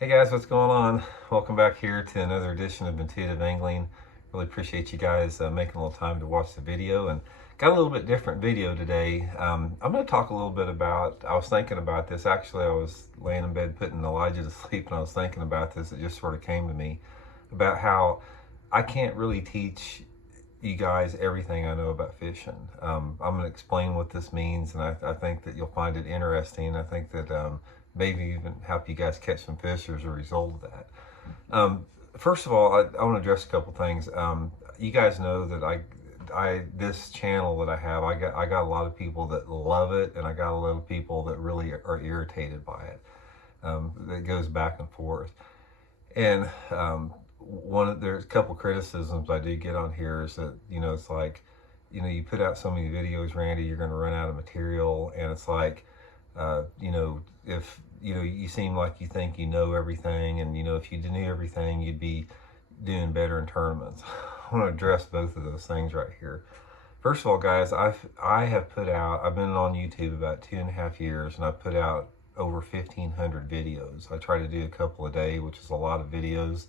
Hey guys, what's going on? Welcome back here to another edition of Intuitive Angling. Really appreciate you guys making a little time to watch the video, and got a little bit different video today. I'm going to talk a little bit about, I was thinking about this, actually I was laying in bed putting Elijah to sleep and I was thinking about this. It just sort of came to me about how I can't really teach you guys everything I know about fishing. I'm going to explain what this means, and I think that you'll find it interesting. I think that maybe even help you guys catch some fish as a result of that. First of all, I want to address a couple things. You guys know that this channel that I have, I got a lot of people that love it, and I got a lot of people that really are irritated by it. It goes back and forth, and there's a couple criticisms I do get on here is that, it's like, you put out so many videos, Randy, you're going to run out of material. And it's like, if you seem like you think you know everything, and if you knew everything, you'd be doing better in tournaments. I want to address both of those things right here. First of all, guys, I've been on YouTube about 2.5 years, and I've put out over 1,500 videos. I try to do a couple a day, which is a lot of videos.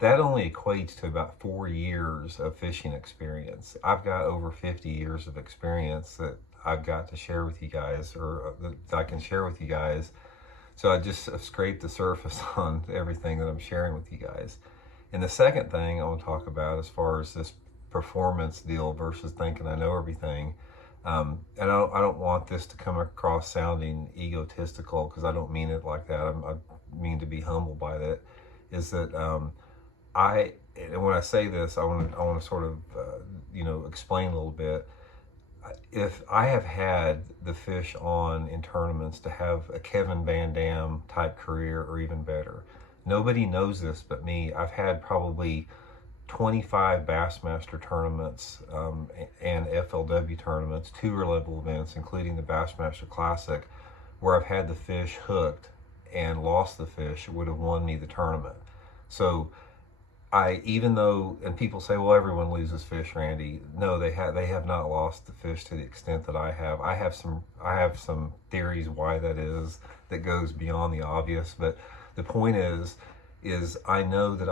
That only equates to about 4 years of fishing experience. I've got over 50 years of experience that I've got to share with you guys, or that I can share with you guys. So I just scraped the surface on everything that I'm sharing with you guys. And the second thing I want to talk about, as far as this performance deal versus thinking I know everything, and I don't want this to come across sounding egotistical, because I don't mean it like that. I mean to be humble by that. Is that and when I say this, I want to sort of explain a little bit. If I have had the fish on in tournaments to have a Kevin Van Dam type career or even better, nobody knows this but me. I've had probably 25 Bassmaster tournaments and FLW tournaments, tour level events, including the Bassmaster Classic, where I've had the fish hooked and lost the fish, would have won me the tournament. So even though, and people say, well, everyone loses fish, Randy. No, they have not lost the fish to the extent that I have. I have some theories why that is, that goes beyond the obvious. But the point is I know that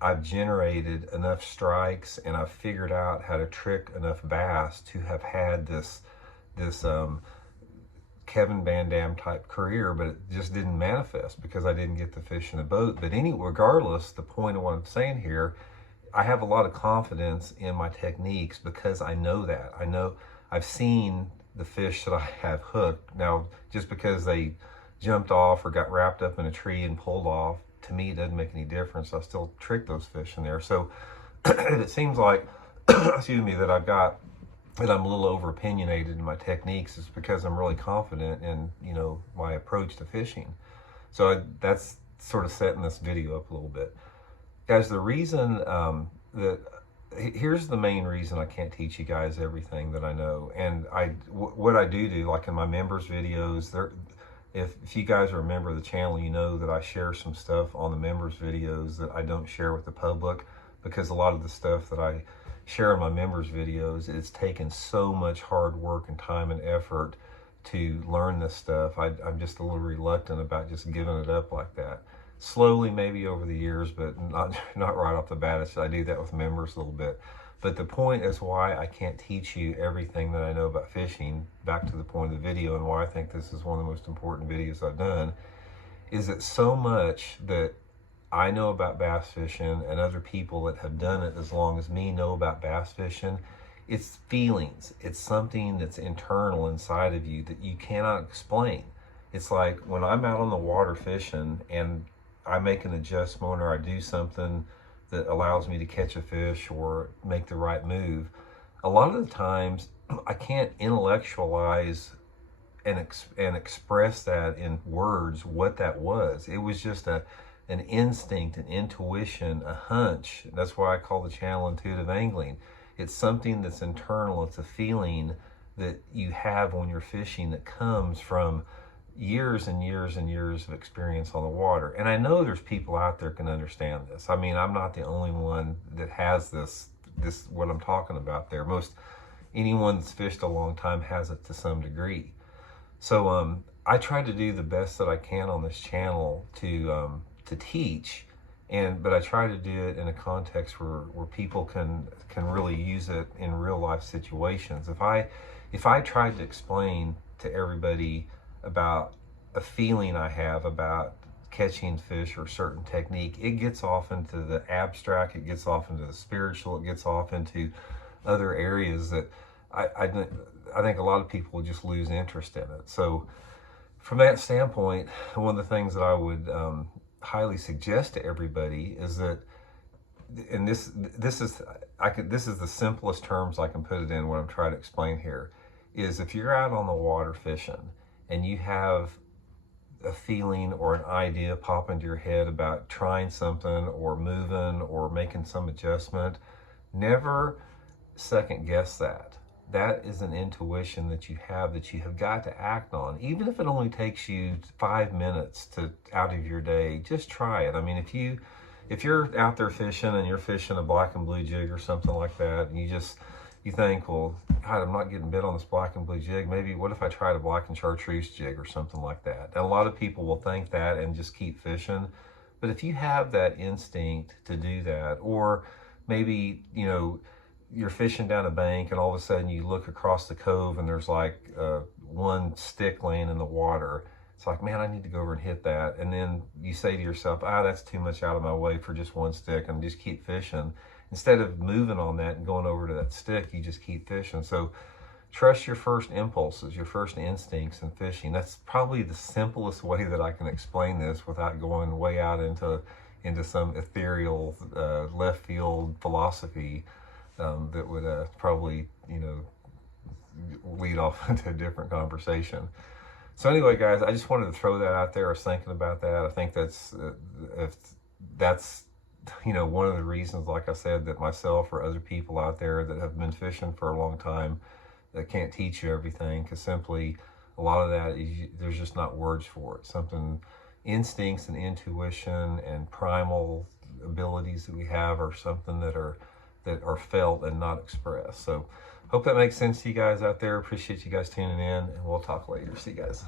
I've generated enough strikes, and I've figured out how to trick enough bass to have had this Kevin Van Dam type career, but it just didn't manifest because I didn't get the fish in the boat. But regardless, the point of what I'm saying here, I have a lot of confidence in my techniques because I know that. I've seen the fish that I have hooked. Now, just because they jumped off or got wrapped up in a tree and pulled off, to me, it doesn't make any difference. I still trick those fish in there. So it seems like, excuse me, that I'm a little over opinionated in my techniques, is because I'm really confident in my approach to fishing. So that's sort of setting this video up a little bit, guys. The reason here's the main reason I can't teach you guys everything that I know. And what I do, like in my members videos, if you guys are a member of the channel, you know that I share some stuff on the members videos that I don't share with the public, because a lot of the stuff that I share in my members videos, it's taken so much hard work and time and effort to learn this stuff. I'm just a little reluctant about just giving it up like that. Slowly, maybe over the years, but not right off the bat. I do that with members a little bit. But the point is why I can't teach you everything that I know about fishing, back to the point of the video, and why I think this is one of the most important videos I've done, is that so much that I know about bass fishing, and other people that have done it as long as me know about bass fishing, it's feelings. It's something that's internal inside of you that you cannot explain. It's like when I'm out on the water fishing and I make an adjustment, or I do something that allows me to catch a fish or make the right move, a lot of the times I can't intellectualize and express that in words what that was. It was just an instinct, an intuition, a hunch. That's why I call the channel Intuitive Angling. It's something that's internal. It's a feeling that you have when you're fishing that comes from years and years and years of experience on the water. And I know there's people out there can understand this. I mean, I'm not the only one that has this what I'm talking about there. Anyone that's fished a long time has it to some degree. So I try to do the best that I can on this channel to to teach, but I try to do it in a context where people can really use it in real life situations. If I tried to explain to everybody about a feeling I have about catching fish or a certain technique, it gets off into the abstract, it gets off into the spiritual, it gets off into other areas that I think a lot of people just lose interest in it. So from that standpoint, one of the things that I would highly suggest to everybody is that, and this is the simplest terms I can put it in, what I'm trying to explain here, is if you're out on the water fishing and you have a feeling or an idea pop into your head about trying something or moving or making some adjustment, never second guess that. That is an intuition that you have got to act on. Even if it only takes you 5 minutes out of your day, just try it. I mean, if you're out there fishing and you're fishing a black and blue jig or something like that, and you think, well, God, I'm not getting bit on this black and blue jig. Maybe what if I tried a black and chartreuse jig or something like that? And a lot of people will think that and just keep fishing. But if you have that instinct to do that, or maybe, you're fishing down a bank and all of a sudden you look across the cove and there's like one stick laying in the water. It's like, man, I need to go over and hit that. And then you say to yourself, that's too much out of my way for just one stick, and just keep fishing. Instead of moving on that and going over to that stick, you just keep fishing. So trust your first impulses, your first instincts in fishing. That's probably the simplest way that I can explain this without going way out into some ethereal left field philosophy that would probably lead off into a different conversation. So anyway, guys, I just wanted to throw that out there. I was thinking about that. I think that's one of the reasons, like I said, that myself or other people out there that have been fishing for a long time that can't teach you everything, because simply a lot of that is there's just not words for it. Something, instincts and intuition and primal abilities that we have are something that are felt and not expressed. So hope that makes sense to you guys out there. Appreciate you guys tuning in, and we'll talk later. See you guys.